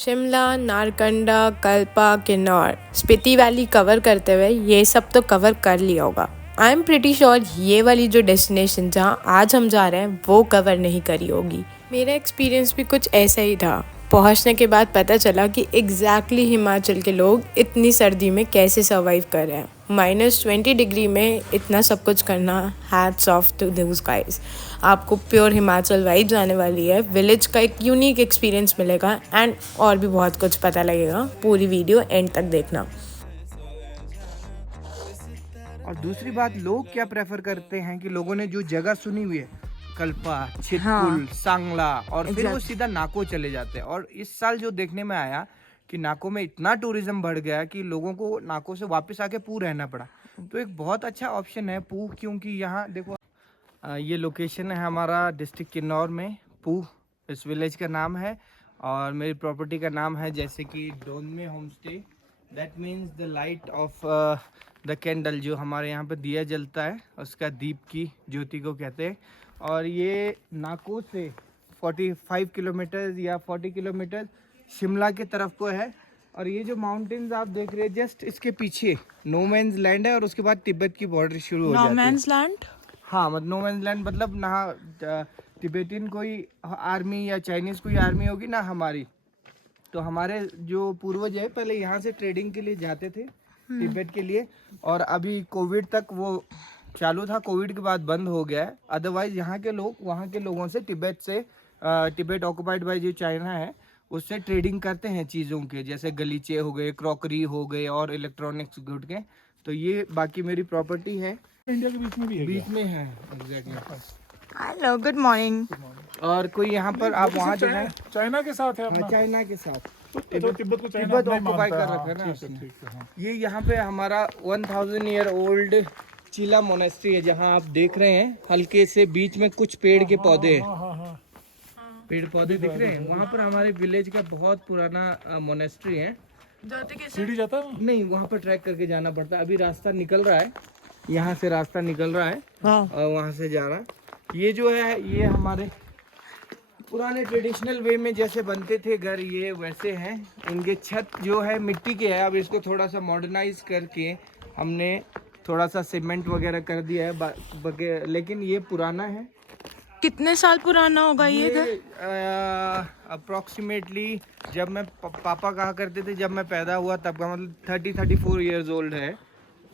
Shimla, Narkanda, Kalpa, Kinnaur, Spiti valley cover करते हुए ये सब तो कवर कर लिया होगा। आई एम प्रिटी श्योर ये वाली जो डेस्टिनेशन जहाँ आज हम जा रहे हैं वो कवर नहीं करी होगी। मेरा एक्सपीरियंस भी कुछ ऐसा ही था। पहुंचने के बाद पता चला कि एग्जैक्टली हिमाचल के लोग इतनी सर्दी में कैसे सर्वाइव कर रहे हैं। -20 डिग्री में इतना सब कुछ करना, hats off to those guys. आपको प्योर हिमाचल वाइब्स आने वाली है। विलेज का एक यूनिक एक्सपीरियंस मिलेगा एंड और भी बहुत कुछ पता लगेगा। पूरी वीडियो एंड तक देखना। और दूसरी बात, लोग क्या प्रेफर करते हैं कि लोगों ने जो जगह सुनी हुई है, कल्पा, छितकुल, सांगला, और फिर वो सीधा नाको चले जाते हैं। और इस साल जो देखने में आया कि नाको में इतना टूरिज्म बढ़ गया कि लोगों को नाको से वापस आके पूह रहना पड़ा। तो एक बहुत अच्छा ऑप्शन है पूह, क्योंकि यहाँ देखो ये लोकेशन है हमारा डिस्ट्रिक्ट किन्नौर में। पूह इस विलेज का नाम है और मेरी प्रॉपर्टी का नाम है जैसे कि डोनमे home stay. That means the light of the candle, जो हमारे यहाँ पे दिया जलता है उसका दीप की ज्योति को कहते हैं। और ये नाको से 45 किलोमीटर या 40 किलोमीटर शिमला की तरफ को है। और ये जो माउंटेन्स आप देख रहे हैं जस्ट इसके पीछे नो मैंस लैंड है और उसके बाद तिब्बत की बॉर्डर शुरू हो जाती है। No man's land? हाँ, मतलब नो मैंस लैंड मतलब ना तिब्बतियन कोई आर्मी या चाइनीज़ कोई आर्मी होगी ना हमारी। तो हमारे जो पूर्वज है पहले यहाँ से ट्रेडिंग के लिए जाते थे तिब्बत के लिए, और अभी कोविड तक वो चालू था, कोविड के बाद बंद हो गया है। अदरवाइज यहाँ के लोग वहाँ के लोगों से तिब्बत ऑक्युपाइड बाय जो चाइना है उससे ट्रेडिंग करते हैं चीज़ों के, जैसे गलीचे हो गए, क्रॉकरी हो गए और इलेक्ट्रॉनिक्स गुड के। तो ये बाकी मेरी प्रॉपर्टी है, इंडिया के बीच में भी है, बीच में है एग्जैक्टली। Hello, good morning. और कोई यहाँ पर आप वहाँ जो है चाइना के साथ है अपना। चाइना के साथ तिब्बत को चाइना तिब्बत नहीं ऑक्युपाई मानता, कर रखा है ना हाँ, उसने। ठीक है, हाँ। ये यहाँ पे हमारा 1000 ईयर ओल्ड चीला मोनेस्ट्री है, जहाँ आप देख रहे हैं हल्के से बीच में कुछ पेड़ के पौधे हैं। हाँ, हाँ, हाँ। पेड़ पौधे दिख रहे हैं, वहाँ पर हमारे विलेज का बहुत पुराना मोनेस्ट्री है। सीढ़ी जाता है वहाँ? नहीं, वहाँ पर ट्रैक करके जाना पड़ता है। अभी रास्ता निकल रहा है, यहाँ से रास्ता निकल रहा है और वहाँ से जा रहा है। ये जो है ये हमारे पुराने ट्रेडिशनल वे में जैसे बनते थे घर, ये वैसे हैं। इनके छत जो है मिट्टी के है, अब इसको थोड़ा सा मॉडर्नाइज करके हमने थोड़ा सा सीमेंट वगैरह कर दिया है, लेकिन ये पुराना है। कितने साल पुराना होगा ये घर? अप्रोक्सीमेटली जब मैं पापा कहा करते थे जब मैं पैदा हुआ तब का, मतलब 34 ईयर्स ओल्ड है।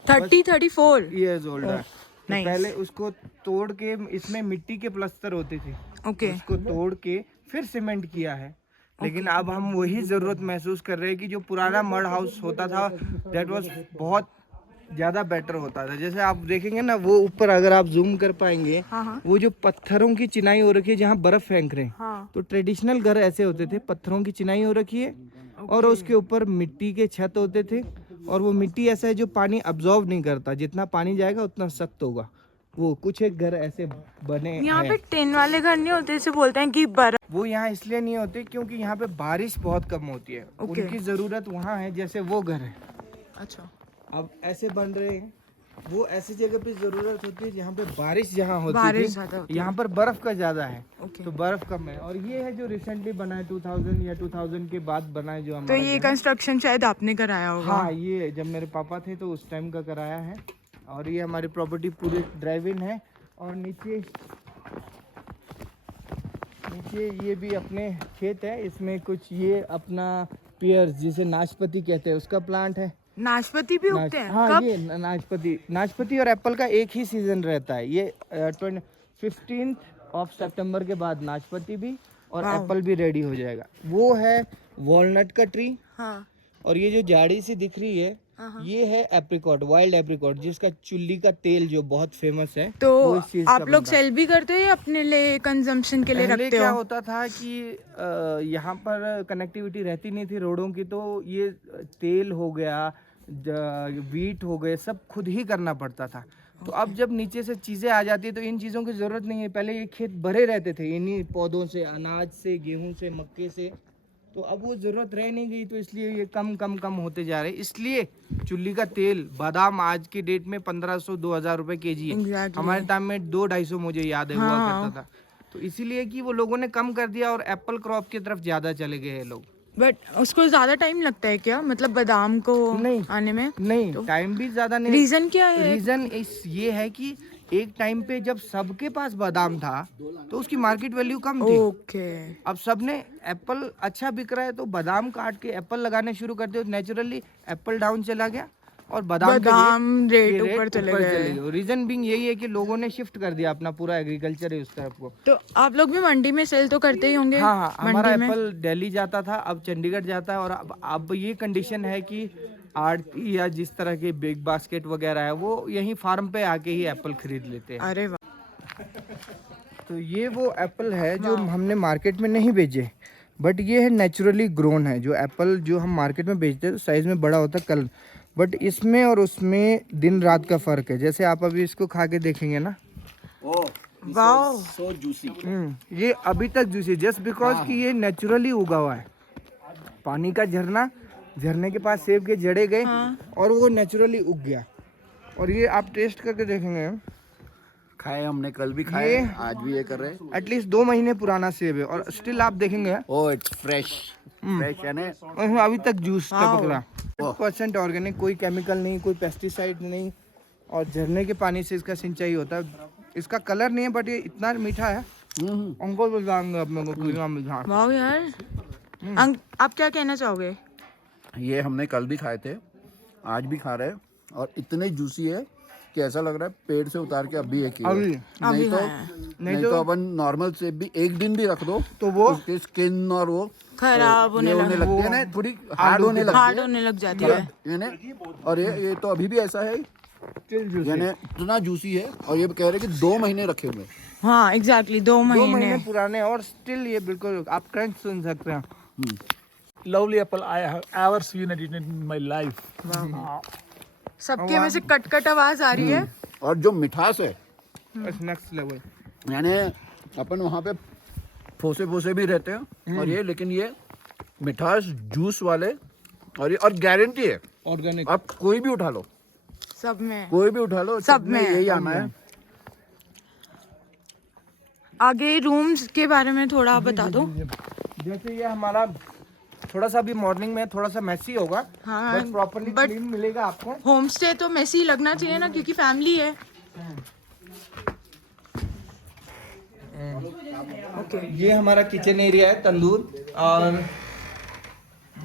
34 ईयर्स ओल्ड है। तो nice. पहले उसको तोड़ के, इसमें मिट्टी के प्लस्तर होते थे, ओके। उसको तोड़ के फिर सीमेंट किया है। लेकिन अब हम वही जरूरत महसूस कर रहे हैं कि जो पुराना मड हाउस होता था दैट वाज बहुत ज़्यादा बेटर होता था। जैसे आप देखेंगे ना वो ऊपर अगर आप जूम कर पाएंगे, वो जो पत्थरों की चिनाई हो रखी है जहाँ बर्फ फेंक रहे हैं, तो ट्रेडिशनल घर ऐसे होते थे, पत्थरों की चिनाई हो रखी है और उसके ऊपर मिट्टी के छत होते थे। और वो मिट्टी ऐसा है जो पानी अब्जॉर्ब नहीं करता, जितना पानी जाएगा उतना सख्त होगा। वो कुछ एक घर ऐसे बने यहाँ हैं। पे टिन वाले घर नहीं होते, इसे बोलते हैं कि बर्फ। वो यहाँ इसलिए नहीं होते क्योंकि यहाँ पे बारिश बहुत कम होती है। उनकी जरूरत वहाँ है, जैसे वो घर है अच्छा, अब ऐसे बन रहे हैं, वो ऐसी जगह पे जरूरत होती है जहाँ पे बारिश जहाँ होती बारिश थी, ज्यादा होती है। यहाँ पर बर्फ का ज्यादा है। ओके। तो बर्फ कम है। और ये है जो रिसेंटली बना है 2000 या 2000 के बाद बना है जो तो हमारा ये घर है। कंस्ट्रक्शन शायद आपने कराया होगा। हाँ, ये जब मेरे पापा थे तो उस टाइम का कराया है। और ये हमारी प्रॉपर्टी पूरी ड्राइव इन है। और नीचे ये भी अपने खेत है, इसमें कुछ ये अपना पियर्स जिसे नाशपाती कहते हैं उसका प्लांट है। नाशपाती भी उगते हैं? हाँ, कब? ये नाशपाती और एप्पल का एक ही सीजन रहता है। ये 15 सितंबर के बाद नाशपाती भी और एप्पल भी रेडी हो जाएगा। वो है वॉलनट का ट्री। हाँ। और ये जो झाड़ी सी दिख रही है ये है एप्रिकॉट, वाइल्ड एप्रिकॉट, जिसका चुल्ली का तेल जो बहुत फेमस है। तो वो इस चीज आप का लोग बनता है। सेल भी करते हो या अपने लिए कंजम्पशन के लिए पहले रखते क्या हो? होता था कि यहाँ पर कनेक्टिविटी रहती नहीं थी रोडों की, तो ये तेल हो गया, वीट हो गए, सब खुद ही करना पड़ता था। तो अब जब नीचे से चीज़ें आ जाती है तो इन चीज़ों की ज़रूरत नहीं है। पहले ये खेत भरे रहते थे इन्हीं पौधों से, अनाज से, गेहूं से, मक्के से। तो अब वो ज़रूरत रह नहीं गई, तो इसलिए ये कम होते जा रहे हैं। इसलिए चुल्ली का तेल, बादाम आज की डेट में 1500-2000 रुपये केजी है। Exactly. हमारे टाइम में 200-250 मुझे याद है हुआ हाँ। करता था। तो इसीलिए कि वो लोगों ने कम कर दिया और एप्पल क्रॉप की तरफ ज़्यादा चले गए हैं लोग। बट उसको ज्यादा टाइम लगता है क्या, मतलब बादाम को नहीं। आने में? नहीं, टाइम भी ज्यादा नहीं। रीजन क्या है? रीजन इस ये है कि एक टाइम पे जब सबके पास बादाम था तो उसकी मार्केट वैल्यू कम थी। ओके। अब सबने एप्पल अच्छा बिक रहा है तो बादाम काट के एप्पल लगाने शुरू कर दिए, नेचुरली एप्पल डाउन चला गया और बादाम रेट ये ऊपर चले गए। रीजन बिंग यही है कि लोगों ने शिफ्ट कर दिया अपना पूरा एग्रीकल्चर है उस तरफ को। तो आप लोग भी मंडी में सेल तो करते ही होंगे? हाँ हाँ, हमारा मंडी में? एप्पल दिल्ली जाता था, अब चंडीगढ़ जाता है। और अब ये कंडीशन है कि आड़ती या जिस तरह के बिग बास्केट वगैरह है वो यहीं फार्म पे आके ही एप्पल खरीद लेते हैं। अरे वाह। तो ये वो एप्पल है जो हमने मार्केट में नहीं बेचे, बट ये है नेचुरली ग्रोन है। जो एप्पल जो हम मार्केट में बेचते हैं तो साइज में बड़ा होता है कलर, बट इसमें और उसमें दिन रात का फर्क है। जैसे आप अभी इसको खा के देखेंगे ना, वाओ, सो जूसी। ये अभी तक जूसी जस्ट बिकॉज कि ये नेचुरली उगा हुआ है। पानी का झरना, झरने के पास सेब के जड़े गए और वो नेचुरली उग गया। और ये आप टेस्ट करके देखेंगे, खाए हमने, कल भी खाए, ये- आज भी ये कर रहे हैं। एटलीस्ट 2 महीने पुराना सेब है और स्टिल आप देखेंगे ओ इट्स फ्रेश, फ्रेश है ना। उसमें अभी तक जूस टपक रहा। वाह। 100% ऑर्गेनिक, कोई केमिकल नहीं, कोई पेस्टिसाइड नहीं, और झरने के पानी से इसका सिंचाई होता है। इसका कलर नहीं है बट ये इतना मीठा है, अंकुर बताएंगे अपने को कितना मीठा है। वाओ यार। आप क्या कहना चाहोगे? ये हमने कल भी खाए थे, आज भी खा रहे हैं, और इतने जूसी है कि ऐसा लग रहा है पेड़ से उतार के अभी एक ही अभी नहीं तो खाया नहीं तो अपन नॉर्मल सेब भी एक दिन भी रख दो तो वो उसकी स्किन और वो खराब होने ये होने लगती है ना, थोड़ी हार्ड होने लगती हार्ड होने लग जाती है। यानी। और ये तो अभी भी ऐसा है, यानी इतना जूसी है। और ये कह रहे हैं कि 2 महीने रखे हुए। हाँ एग्जैक्टली, 2 2 महीने। महीने पुराने और स्टिल ये बिल्कुल आप क्रंच सुन सकते हैं। Lovely apple I have ever seen it in my life. सबके में से कट आवाज आ रही है। और जो मिठास है, नेक्स्ट लेवल। यानी अपन वहाँ पे फोसे भी रहते हैं और ये, लेकिन ये मिठास जूस वाले, और गारंटी है ऑर्गेनिक। आप कोई भी उठा लो, सब में। कोई भी उठा लो, सब में यही आना है। आगे रूम्स के बारे में थोड़ा आप बता दो। जैसे ये हमारा थोड़ा सा भी मॉर्निंग में थोड़ा सा मैसी होगा, हाँ, बट प्रॉपर्ली but- क्लीन मिलेगा आपको। होम स्टे तो मैसी लगना चाहिए ना, क्योंकि फैमिली है। ओके। ये हमारा किचन एरिया है, तंदूर। और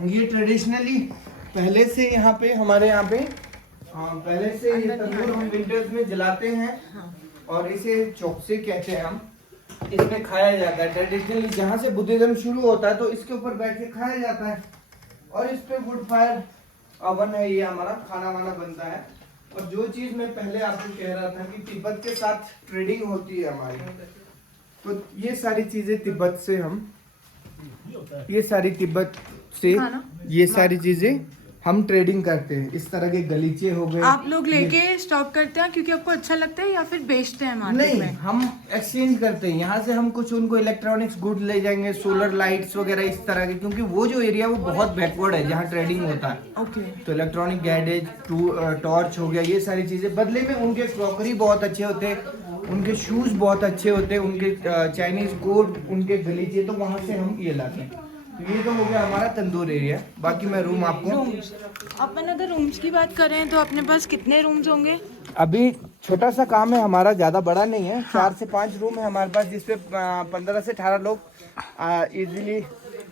ये ट्रेडिशनली पहले से यहाँ पे हमारे यहाँ पे पहले से ये तंदूर हम विंटर्स में जलाते हैं और इसे चौकसे कहते हैं हम। इसमें खाया जाता है ट्रेडिशनली, जहाँ से बुद्धिज्म शुरू होता है तो इसके ऊपर बैठ के खाया जाता है। और इस पे वुड फायर ओवन है, ये हमारा खाना वाना बनता है। और जो चीज मैं पहले आपको कह रहा था कि तिब्बत के साथ ट्रेडिंग होती है हमारी, तो ये सारी चीजें तिब्बत से हम, ये सारी तिब्बत से ये सारी चीजें हम ट्रेडिंग करते हैं। इस तरह के गलीचे हो गए, आप लोग लेके स्टॉक करते हैं क्योंकि आपको अच्छा लगता है, या फिर बेचते हैं मार्केट नहीं, में? हम एक्सचेंज करते हैं। यहाँ से हम कुछ उनको इलेक्ट्रॉनिक्स गुड ले जाएंगे, सोलर लाइट्स वगैरह इस तरह के, क्योंकि वो जो एरिया वो बहुत बैकवर्ड है जहाँ ट्रेडिंग होता है। ओके। तो इलेक्ट्रॉनिक गैजेट, टॉर्च हो गया, ये सारी चीजें। बदले में उनके क्रॉकरी बहुत अच्छे होते हैं, उनके शूज बहुत अच्छे होते हैं, उनके चाइनीज कोट, उनके गलीचे, तो वहाँ से हम ये लाते हैं। तो ये तो हो गया हमारा तंदूर एरिया। बाकी मैं रूम आपको, अपन अगर रूम्स की बात करें तो अपने पास कितने रूम्स होंगे? अभी छोटा सा काम है हमारा, ज्यादा बड़ा नहीं है। 4 से 5 रूम है हमारे पास, जिसपे 15 से 18 लोग इजीली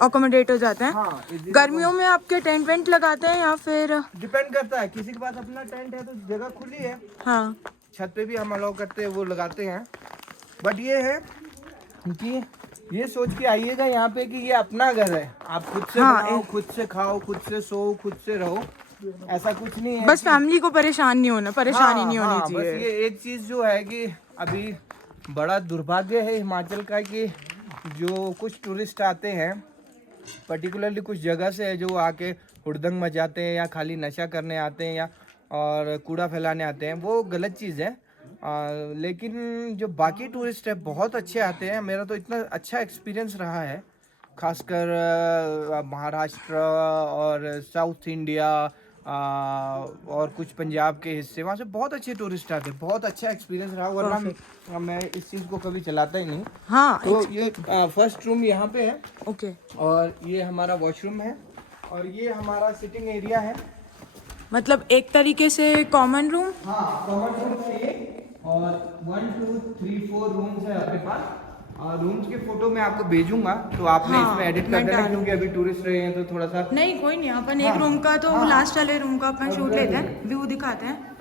अकोमोडेट हो जाते हैं। हाँ, गर्मियों में आपके टेंट वेंट लगाते हैं या फिर? डिपेंड करता है। किसी के पास अपना टेंट है तो जगह खुली है, हाँ। छत पे भी हम अलाउ करते हैं, वो लगाते हैं। बट ये है कि ये सोच के आइएगा यहाँ पे कि ये अपना घर है, आप खुद से बनाओ, खुद से खाओ, खुद से सो, खुद से रहो, ऐसा कुछ नहीं है। बस फैमिली को परेशानी नहीं होनी बस चाहिए। ये एक चीज जो है कि अभी बड़ा दुर्भाग्य है हिमाचल का कि जो कुछ टूरिस्ट आते हैं, पर्टिकुलरली कुछ जगह से है, जो आके हुड़दंग मचाते हैं या खाली नशा करने आते हैं या और कूड़ा फैलाने आते हैं, वो गलत चीज़ है। लेकिन जो बाकी टूरिस्ट है बहुत अच्छे आते हैं। मेरा तो इतना अच्छा एक्सपीरियंस रहा है, खासकर महाराष्ट्र और साउथ इंडिया, और कुछ पंजाब के हिस्से, वहाँ से बहुत अच्छे टूरिस्ट आते हैं। बहुत अच्छा एक्सपीरियंस रहा, वरना मैं इस चीज़ को कभी चलाता ही नहीं। हाँ तो ये फर्स्ट रूम यहाँ पे है, ओके। और ये हमारा वॉशरूम है, और ये हमारा सिटिंग एरिया है। मतलब एक तरीके से कॉमन रूम। हाँ, कॉमन रूम है ये, और 1 2 3 4 रूम्स है अपने पास। और रूम्स के फोटो मैं आपको भेजूंगा, तो आपने हाँ, इसमें एडिट कर देना, क्योंकि अभी टूरिस्ट रहे हैं तो थोड़ा सा। नहीं कोई नहीं, अपन एक रूम का तो लास्ट वाले रूम का अपन शूट लेते हैं, व्यू दिखाते हैं।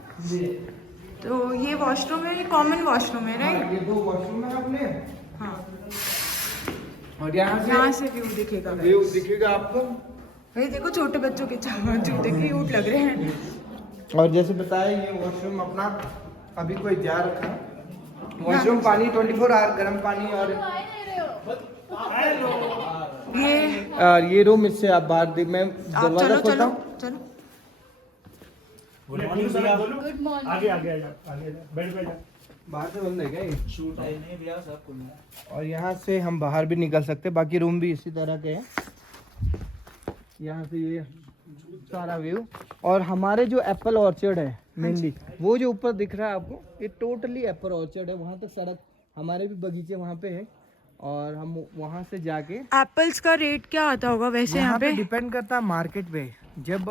तो ये वॉशरूम है, ये कॉमन वॉशरूम है राइट? हाँ, ये 2 वॉशरूम है अपने। हाँ, और यहाँ से व्यू दिखेगा। व्यू दिखेगा आपको। ये देखो छोटे बच्चों के जूते क्यूट लग रहे हैं। और जैसे बताया, ये वॉशरूम अपना अभी कोई जा रखा है। वॉशरूम पानी 24 आवर गर्म पानी। और ये रूम, इससे आप बाहर देख, मैं दरवाजा खोलता हूँ। चलो गुड मॉर्निंग। आगे आगे आगे बेड पे जा। बाहर से बंद है क्या ये? शूट है नहीं भैया, सब खुला। और यहाँ से हम बाहर भी निकल सकते हैं, बाकी रूम भी इसी तरह के हैं। यहाँ से ये सारा व्यू, और हमारे जो एप्पल ऑर्चर्ड है मेनली, वो जो ऊपर दिख रहा है आपको, ये टोटली एप्पल ऑर्चर्ड है। वहाँ तक सड़क, हमारे भी बगीचे वहाँ पे है, और हम वहाँ से जाके। एप्पल्स का रेट क्या आता होगा वैसे यहाँ पे? डिपेंड करता है मार्केट पे। जब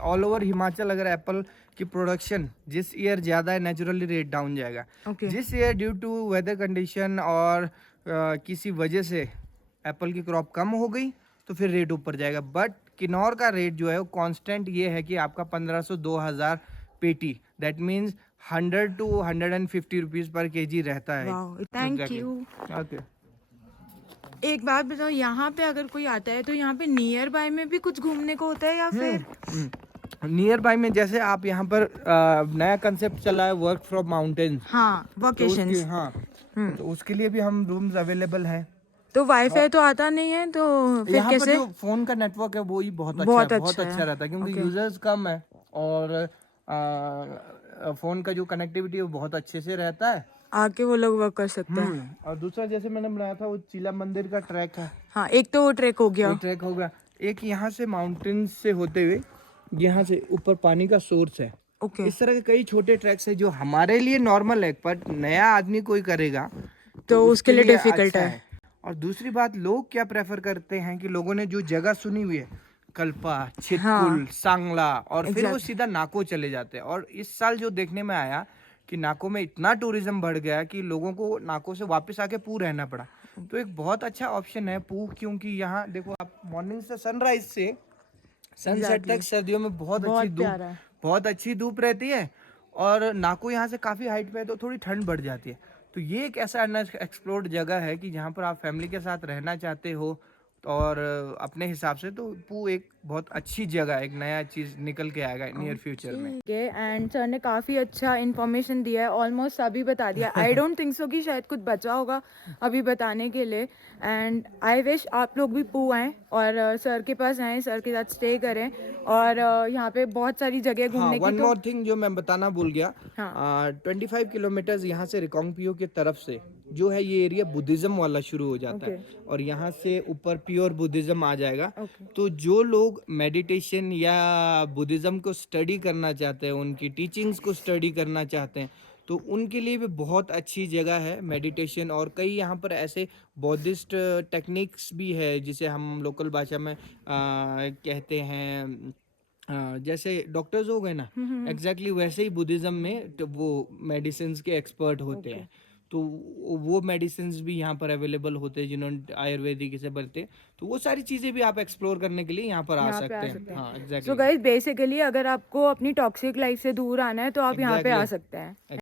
ऑल ओवर हिमाचल अगर एप्पल की प्रोडक्शन जिस ईयर ज़्यादा है, नेचुरली रेट डाउन जाएगा। जिस year due to weather condition और किसी वजह से एप्पल की क्रॉप कम हो गई, तो फिर रेट ऊपर जाएगा। बट किन्नौर का रेट जो है वो कांस्टेंट ये है कि आपका 1500-2000 पेटी, दैट मीन्स 100 to 150 रुपीज़ पर केजी रहता है। Thank you. ओके, एक बात बताओ, यहाँ पे अगर कोई आता है तो यहाँ पे नियर बाय में भी कुछ घूमने को होता है या फिर? नियर बाय में जैसे आप यहाँ पर नया कंसेप्ट चला है, वर्क फ्रॉम माउंटेन। हाँ, वोकेशंस। हाँ, तो उसके लिए भी हम रूम्स अवेलेबल हैं। तो वाईफाई तो आता नहीं है, तो फिर यहाँ पर कैसे? जो फोन का नेटवर्क है वो ही बहुत अच्छा रहता है, क्योंकि यूजर्स कम है, और फोन का जो कनेक्टिविटी है वो बहुत अच्छे से रहता है। आके वो लोग वर्क कर सकते हैं। और दूसरा, जैसे मैंने बनाया था, वो चिला मंदिर का ट्रैक है। हाँ, एक तो वो ट्रैक हो गया। एक यहाँ से माउंटेन से होते हुए यहाँ से ऊपर पानी का सोर्स है। ओके। इस तरह के कई छोटे ट्रैक्स है जो हमारे लिए नॉर्मल है, पर नया आदमी कोई करेगा तो उसके लिए डिफिकल्ट अच्छा है। और दूसरी बात, लोग क्या प्रेफर करते हैं कि लोगों ने जो जगह सुनी हुई है, कल्पा, छितकुल, सांगला, और फिर वो सीधा नाको चले जाते हैं। और इस साल जो देखने में आया कि नाको में इतना टूरिज्म बढ़ गया कि लोगों को नाको से वापस आके पू रहना पड़ा। तो एक बहुत अच्छा ऑप्शन है पू, क्योंकि यहाँ देखो आप मॉर्निंग से सनराइज से सनसेट तक सर्दियों में बहुत अच्छी धूप रहती है। और नाको यहाँ से काफ़ी हाइट पे है, तो थोड़ी ठंड बढ़ जाती है। तो ये एक ऐसा अनएक्सप्लोर्ड जगह है कि जहाँ पर आप फैमिली के साथ रहना चाहते हो और अपने हिसाब से, तो पू एक बहुत अच्छी जगह है। एक नया चीज़ निकल के आएगा नियर फ्यूचर में। एंड सर ने काफ़ी अच्छा इन्फॉर्मेशन दिया है, ऑलमोस्ट सभी बता दिया। आई डोंट थिंक सो कि शायद कुछ बचा होगा अभी बताने के लिए। एंड आई विश आप लोग भी पू आएँ और सर के पास आएँ, सर के साथ स्टे करें, और यहाँ पे बहुत सारी जगह घूमने की। वन मोर थिंग जो मैं बताना भूल गया, 25 किलोमीटर यहाँ से रिकांगपिओ की तरफ से जो है ये एरिया बुद्धिज्म वाला शुरू हो जाता है, और यहाँ से ऊपर प्योर बुद्धिज्म आ जाएगा। तो जो लोग मेडिटेशन या बुद्धिज्म को स्टडी करना चाहते हैं, उनकी टीचिंग्स को स्टडी करना चाहते हैं, तो उनके लिए भी बहुत अच्छी जगह है मेडिटेशन। और कई यहाँ पर ऐसे बौद्धिस्ट टेक्निक्स भी है, जिसे हम लोकल भाषा में कहते हैं, जैसे डॉक्टर्स हो गए ना, एग्जैक्टली वैसे ही बुद्धिज्म में तो वो मेडिसिन के एक्सपर्ट होते हैं। तो वो मेडिसिन भी यहाँ पर अवेलेबल होते हैं, जिन्होंने आयुर्वेदिक से बनते, तो वो सारी चीज़ें भी आप एक्सप्लोर करने के लिए यहाँ पर आ सकते हैं। हाँ, एग्जैक्टली। सो गाइस, बेसिकली अगर आपको अपनी टॉक्सिक लाइफ से दूर आना है तो आप यहाँ पे आ सकते हैं।